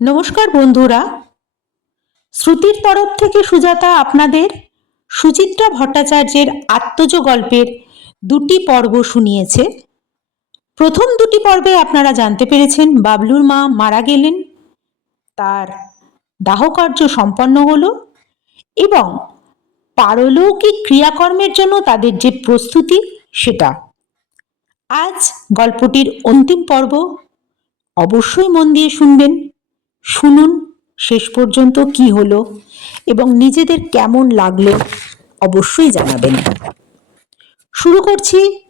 নমস্কার বন্ধুরা। শ্রুতির তরফ থেকে সুজাতা আপনাদের সুচিত্রা ভট্টাচার্যের আত্মজ গল্পের দুটি পর্ব শুনিয়েছে। প্রথম দুটি পর্বে আপনারা জানতে পেরেছেন, বাবলুর মা মারা গেলেন, তার দাহকার্য সম্পন্ন হলো এবং পারলৌকিক ক্রিয়াকর্মের জন্য তাদের যে প্রস্তুতি, সেটা। আজ গল্পটির অন্তিম পর্ব অবশ্যই মন দিয়ে শুনবেন। শুনুন, শেষ পর্যন্ত কি হলো এবং নিজেদের কেমন লাগল অবশ্যই জানাবেন। শুরু করছি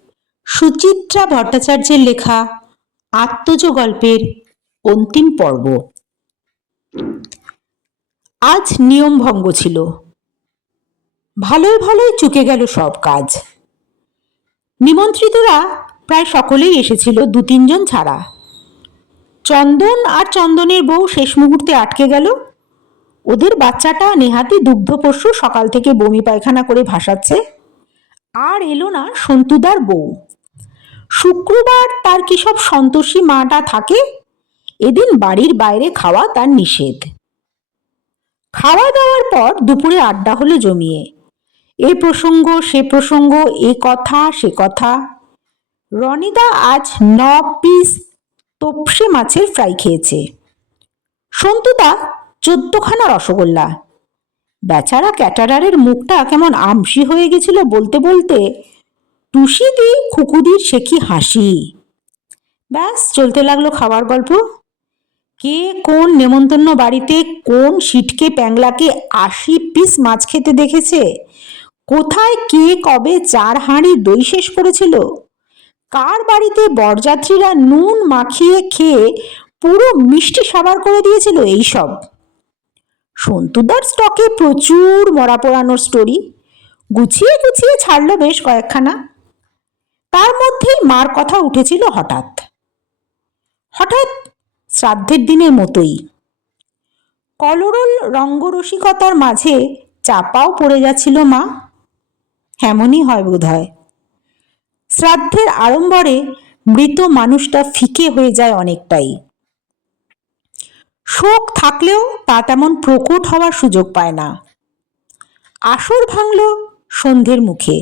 সুচিত্রা ভট্টাচার্যের লেখা আত্মজ গল্পের অন্তিম পর্ব। আজ নিয়ম ভঙ্গ ছিল। ভালোই ভালোই চুকে গেল সব কাজ। নিমন্ত্রিতরা প্রায় সকলেই এসেছিল দু তিনজন ছাড়া। চন্দন আর চন্দনের বউ শেষ মুহূর্তে আটকে গেল। ওদের বাচ্চাটা নেহাতি দুগ্ধপোষ্য সকাল থেকে বমি পায়খানা করে ভাসাচ্ছে। আর এলো না সন্তুদার বউ। শুক্রবার তার কি সব সন্তোষী মাটা থাকে? এদিন বাড়ির বাইরে খাওয়া তার নিষেধ। খাওয়া দাওয়ার পর দুপুরে আড্ডা হলো জমিয়ে। এ প্রসঙ্গ, সে প্রসঙ্গ, এ কথা, সে কথা। রনিদা আজ ন পিস তোপসে মাছের ফ্রাই খেয়েছে। সন্তুদা চোদ্দখানা রসগোল্লা। বেচারা ক্যাটারারের মুখটা কেমন আমসি হয়ে গেছিল বলতে বলতে টুসিদি খুকুদির সে কি হাসি। ব্যাস, চলতে লাগল খাবার গল্প। কে কোন নেমন্তন্ন বাড়িতে কোন সিটকে প্যাংলাকে আশি পিস মাছ খেতে দেখেছে? কোথায় কে কবে চার হাঁড়ি দই শেষ করেছিল? কার বাড়িতে বরযাত্রীরা নুন মাখিয়ে খেয়ে পুরো মিষ্টি সাবার করে দিয়েছিল এইসব? সন্তুদার স্টকে প্রচুর মরা পোড়ানোর স্টোরি গুছিয়ে গুছিয়ে ছাড়লো বেশ কয়েকখানা। তার মধ্যেই মার কথা উঠেছিল হঠাৎ। হঠাৎ শ্রাদ্ধের দিনের মতোই। কলরল রঙ্গরসিকতার মাঝে চাপাও পড়ে যাচ্ছিল মা। এমনই হয় বোধ হয় শ্রাদ্ধের আড়ম্বরে মৃত মানুষটা ফিকে হয়ে যায় অনেকটাই। শোক থাকলেও তা তেমন প্রকট হওয়ার সুযোগ পায় না। আসর ভাঙল সন্ধ্যের মুখে।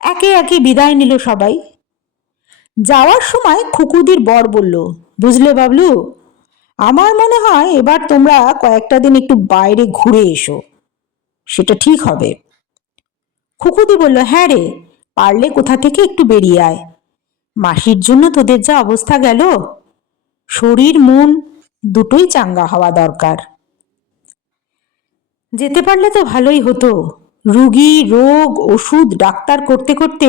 একে একে বিদায় নিল সবাই। যাওয়ার সময় খুকুদির বর বলল, বুঝলে বাবলু, আমার মনে হয় এবার তোমরা কয়েকটা দিন একটু বাইরে ঘুরে এসো। সেটা ঠিক হবে। খুকুদি বলল হ্যাঁ রে পারলে কোথা থেকে একটু বেরিয়ে আয়। মাসির জন্য তোদের যা অবস্থা গেল, শরীর, মন দুটোই চাঙ্গা হওয়া দরকার। যেতে পারলে তো ভালোই হতো। রুগী, রোগ, ওষুধ, ডাক্তার করতে করতে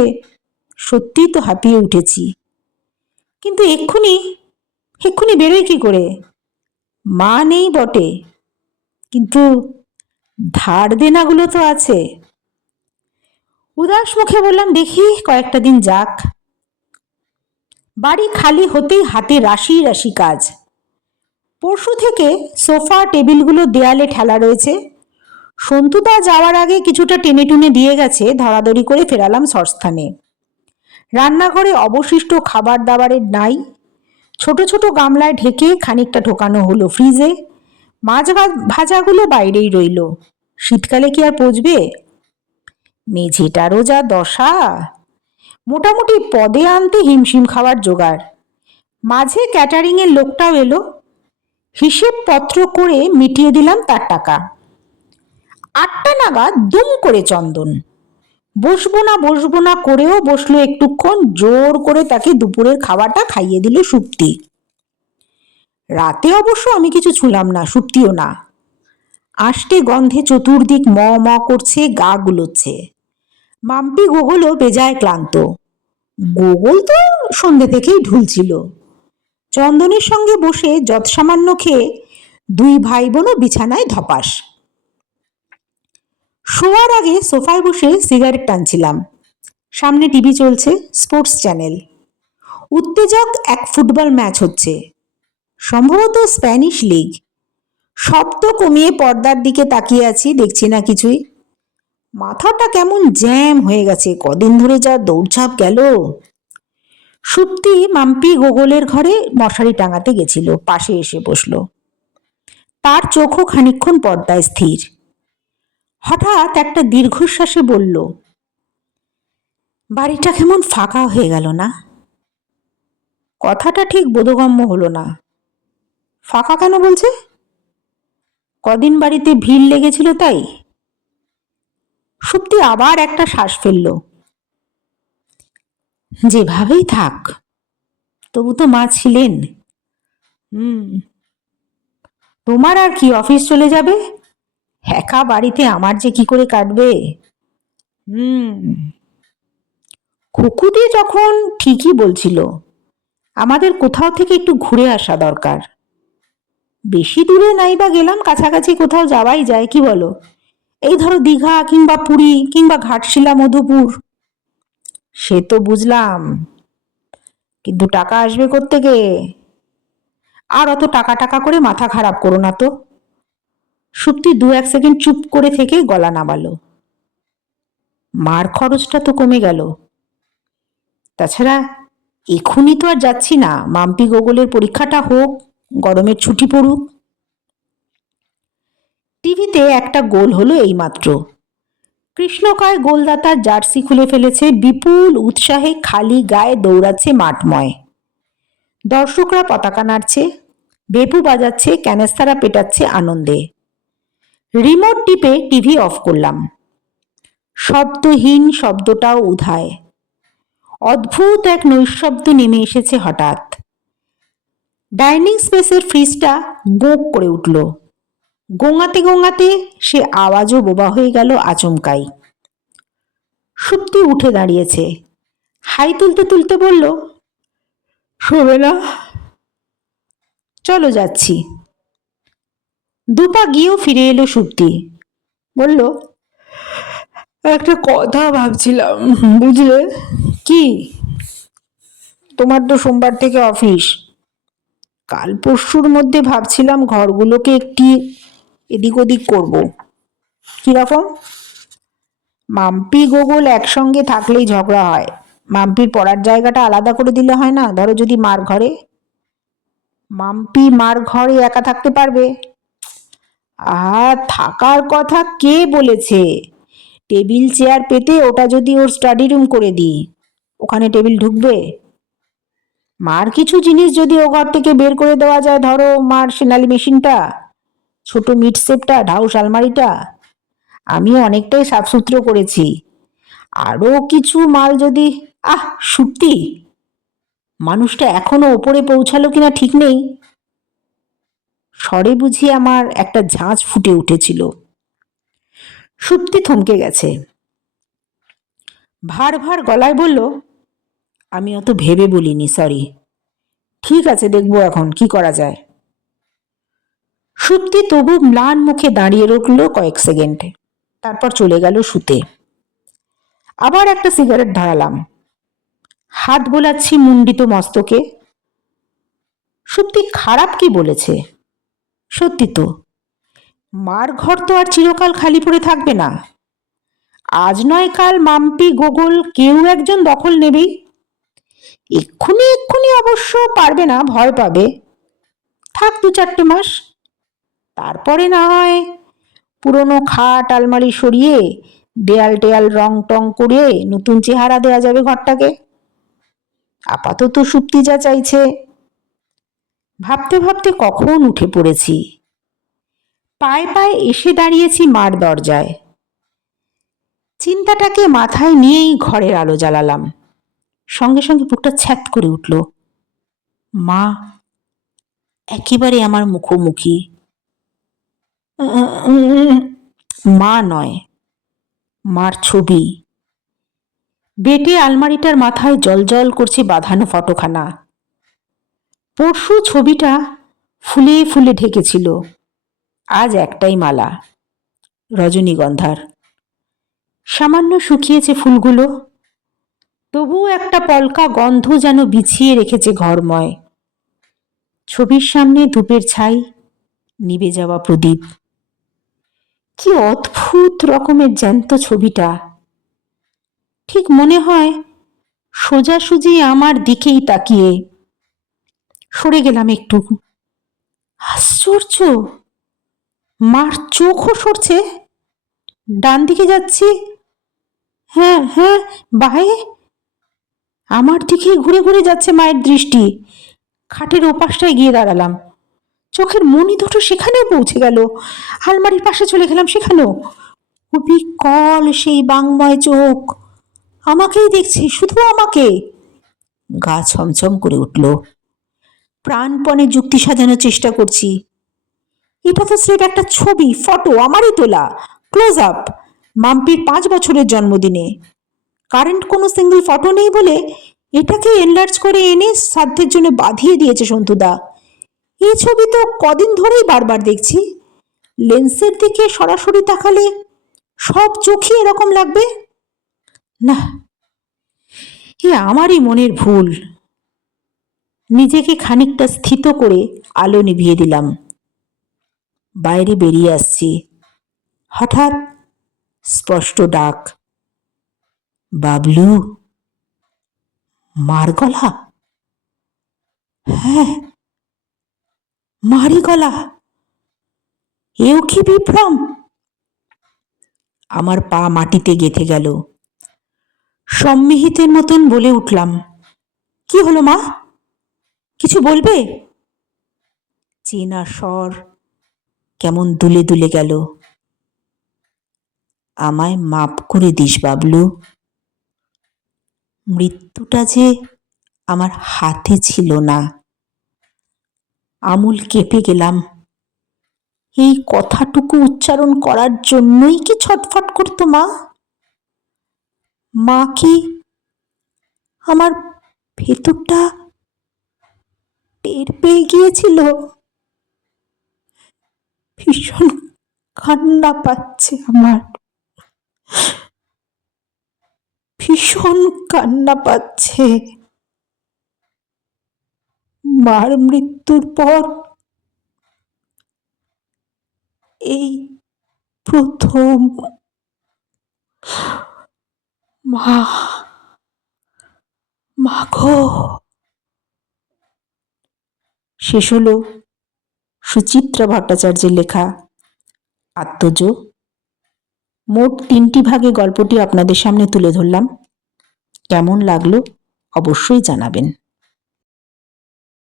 সত্যিই তো হাঁপিয়ে উঠেছি। কিন্তু এক্ষুনি এক্ষুনি বেরোয় কি করে? মা নেই বটে, কিন্তু ধার দেনাগুলো তো আছে। উদাস মুখে বললাম, দেখি, কয়েকটা দিন যাক। বাড়ি খালি হতেই হাতে রাশি রাশি কাজ। পরশু থেকে সোফা, টেবিলগুলো দেয়ালে ঠেলা রয়েছে। সন্তুদা যাওয়ার আগে কিছুটা টেনে টুনে দিয়ে গেছে, ধরাধরি করে ফেরালাম সস্থানে রান্নাঘরে অবশিষ্ট খাবার দাবারের নাই। ছোট ছোট গামলায় ঢেকে খানিকটা ঢোকানো হলো ফ্রিজে। মাছ ভাজাগুলো বাইরেই রইল। শীতকালে কি আর পচবে? মেঝেটারও যা দশা। মোটামুটি পদে আনতে হিমশিম খাওয়ার জোগাড়। মাঝে ক্যাটারিংয়ের লোকটাও এলো। হিসেব পত্র করে মিটিয়ে দিলাম তার টাকা। আটটা নাগাদ দুম করে চন্দন। বসবো না বসবো না করেও বসল একটুক্ষণ, জোর করে তাকে দুপুরের খাবারটা খাইয়ে দিল সুপ্তি। রাতে অবশ্য আমি কিছু ছুলাম না, সুপ্তিও না। আষ্টে গন্ধে চতুর্দিক ম ম করছে, গা গুলোচ্ছে। মাম্পি গোগলও বেজায় ক্লান্ত। গোগল তো সন্ধ্যে থেকেই ঢুলছিল। চন্দনের সঙ্গে বসে যৎসামান্য খেয়ে দুই ভাই বোনও বিছানায় ধপাস। শোয়ার আগে সোফায় বসে সিগারেট টানছিলাম। সামনে টিভি চলছে, স্পোর্টস চ্যানেল। উত্তেজক এক ফুটবল ম্যাচ হচ্ছে। সম্ভবত স্প্যানিশ লিগ। শব্দ কমিয়ে পর্দার দিকে তাকিয়ে আছি, দেখছি না কিছুই। মাথাটা কেমন জ্যাম হয়ে গেছে, কদিন ধরে যা দৌড়ঝাঁপ গেল। সুপ্তি মাম্পি গোগলের ঘরে মশারি টাঙাতে গেছিল, পাশে এসে বসল। তার চোখও খানিক্ষণ পর্দায় স্থির। হঠাৎ একটা দীর্ঘশ্বাসে বলল, বাড়িটা কেমন ফাঁকা হয়ে গেল না? কথাটা ঠিক বোধগম্য হলো না। ফাঁকা কেন বলছে? কদিন বাড়িতে ভিড় লেগেছিল তাই। সুপ্তি আবার একটা শ্বাস ফেলল। যেভাবেই থাক, তবু তো মা ছিলেন। হুম, তোমার আর কি অফিস চলে যাবে? একা বাড়িতে আমার যে কি করে কাটবে? হুম খুকুদি যখন ঠিকই বলছিল, আমাদের কোথাও থেকে একটু ঘুরে আসা দরকার। বেশি দূরে নাই বা গেলাম, কাছাকাছি কোথাও যাওয়াই যায়, কি বলো? এই ধরো দীঘা কিংবা পুরী কিংবা ঘাটশিলা, মধুপুর। সে তো বুঝলাম। কিন্তু টাকা আসবে কোত্থেকে? আর অত টাকা টাকা করে মাথা খারাপ করো না তো। সুপ্তি দু এক সেকেন্ড চুপ করে থেকে গলা নামালো। মার খরচটা তো কমে গেল। তাছাড়া এখনই তো আর যাচ্ছি না। মাম্পি গোগলের পরীক্ষাটা হোক, গরমের ছুটি পড়ুক। টিভিতে একটা গোল হলো এইমাত্র। কৃষ্ণকায় গোলদাতার জার্সি খুলে ফেলেছে, বিপুল উৎসাহে খালি গায়ে দৌড়াচ্ছে মাঠময়। দর্শকরা পতাকা নাড়ছে, বেপু বাজাচ্ছে, ক্যানেস্তারা পেটাচ্ছে আনন্দে। রিমোট টিপে টিভি অফ করলাম। শব্দহীন শব্দটাও উধায়। অদ্ভুত এক নৈশব্দ নেমে এসেছে হঠাৎ। ডাইনিং স্পেসের ফ্রিজটা গোঁক করে উঠল। গোঙাতে গোঙাতে সে আওয়াজও বোবা হয়ে গেল আচমকাই। সুপ্তি উঠে দাঁড়িয়েছে। হাই তুলতে তুলতে বলল শোবে না চলো যাচ্ছি। দুপা গিয়েও ফিরে এলো সুপ্তি। বলল, একটা কথা ভাবছিলাম, বুঝলে? কি? তোমার তো সোমবার থেকে অফিস। কাল পরশুর মধ্যে ভাবছিলাম ঘরগুলোকে একটি এদিক ওদিক করব। কীরকম মাম্পি গোগল একসঙ্গে থাকলেই ঝগড়া হয়। মাম্পির পড়ার জায়গাটা আলাদা করে দিলে হয় না? ধরো যদি মার ঘরে। মাম্পি মার ঘরে একা থাকতে পারবে? আর থাকার কথা কে বলেছে? টেবিল, চেয়ার পেতে ওটা যদি ওর স্টাডি রুম করে দিই। ওখানে টেবিল ঢুকবে? মার কিছু জিনিস যদি ও ঘর থেকে বের করে দেওয়া যায়, ধরো মার সেনালি মেশিনটা। ছোট মিট সেপটা ঢাউস আলমারিটা আমিও অনেকটাই সাফসুত্র করেছি। আরও কিছু মাল যদি, আহ, সত্যি। মানুষটা এখনও ওপরে পৌঁছালো কিনা ঠিক নেই। স্বরে বুঝি আমার একটা ঝাঁঝ ফুটে উঠেছিল। সুপ্তি থমকে গেছে। ভার ভার গলায় বলল, আমি অত ভেবে বলিনি সরি ঠিক আছে, দেখব এখন, কি করা যায়। সুপ্তি তবু ম্লান মুখে দাঁড়িয়ে রইল কয়েক সেকেন্ডে। তারপর চলে গেল শুতে আবার একটা সিগারেট ধরালাম হাত বোলাচ্ছি মুন্ডিত মস্তকে। সত্যি খারাপ কি বলেছে? সত্যি তো। মার ঘর তো আর চিরকাল খালি পড়ে থাকবে না। আজ নয় কাল মাম্পি, গোগল, কেউ একজন দখল নেবেই। এক্ষুনি এক্ষুনি অবশ্য পারবে না, ভয় পাবে। থাক দু চারটে মাস। তারপরে না হয় পুরনো খাট আলমারি সরিয়ে, দেয়াল টেয়াল রং টং করে নতুন চেহারা দেয়া যাবে ঘরটাকে। আপাতত সুপ্তি যা চাইছে। ভাবতে ভাবতে কখন উঠে পড়েছি। পায়ে পায়ে এসে দাঁড়িয়েছি মার দরজায়। চিন্তাটাকে মাথায় নিয়েই ঘরের আলো জ্বালালাম। সঙ্গে সঙ্গে বুকটা ছ্যাত করে উঠল। মা, একেবারে আমার মুখোমুখি। মা নয়, মার ছবি। বেটে আলমারিটার মাথায় জল করছে বাঁধানো ফটোখানা। পরশু ছবিটা ফুলে ফুলে ঢেকেছিল। আজ একটাই মালা, রজনীগন্ধার। সামান্য শুকিয়েছে ফুলগুলো, তবুও একটা পলকা গন্ধ যেন বিছিয়ে রেখেছে ঘরময়। ছবির সামনে ধূপের ছাই নিবে যাওয়া প্রদীপ। কি অদ্ভুত রকমের জ্যান্ত ছবিটা। ঠিক মনে হয় সোজাসুজি আমার দিকেই তাকিয়ে। সরে গেলাম একটু। আশ্চর্য! মার চোখও সরছে। ডান দিকে যাচ্ছি। হ্যাঁ হ্যাঁ বাহে আমার দিকে ঘুরে ঘুরে যাচ্ছে মায়ের দৃষ্টি। খাটের ওপাশটায় গিয়ে দাঁড়ালাম। চোখের মনি দুটো সেখানেও পৌঁছে গেল। আলমারির পাশে চলে গেলাম সেখানেও। অবিকল সেই বাংময় চোখ। আমাকেই দেখছে, শুধু আমাকে। গা ছমছম করে উঠল। প্রাণপণে যুক্তি সাজানোর চেষ্টা করছি। এটা তো স্রেফ একটা ছবি, ফটো, আমারই তোলা। ক্লোজ আপ মাম্পির পাঁচ বছরের জন্মদিনে। কারেন্ট কোনো সিঙ্গেল ফটো নেই বলে এটাকে এনলার্জ করে এনে সাধ্যের জন্য বাঁধিয়ে দিয়েছে সন্তুদা। এই ছবি তো কদিন ধরেই বারবার দেখছি। লেন্সের দিকে সরাসরি তাকালে সব চোখই এরকম লাগবে। না, এ আমারই মনের ভুল। নিজেকে খানিকটা স্থিত করে আলো নিভিয়ে দিলাম। বাইরে বেরিয়ে আসছি। হঠাৎ স্পষ্ট ডাক, বাবলু মার গলা হ্যাঁ মারি গলা এও কি বিভ্রম? আমার পা মাটিতে গেথে গেল। সম্মিহিতের মতন বলে উঠলাম, কি হলো মা? কিছু বলবে? চেনা স্বর কেমন দুলে দুলে গেল। আমায় মাপ করে দিস বাবলু। মৃত্যুটা যে আমার হাতে ছিল না আমূল কেঁপে গেলাম। এই কথাটুকু উচ্চারণ করার জন্যই কি ছটফট করতো মা? মা কি আমার ভেতরটা টের পেয়ে গিয়েছিল? ভীষণ কান্না পাচ্ছে আমার। ভীষণ কান্না পাচ্ছে। মার মৃত্যুর পর এই প্রথম মা মাগো শেষ হলো সুচিত্রা ভট্টাচার্যের লেখা আত্মজ। মোট তিনটি ভাগে গল্পটি আপনাদের সামনে তুলে ধরলাম। কেমন লাগল অবশ্যই জানাবেন।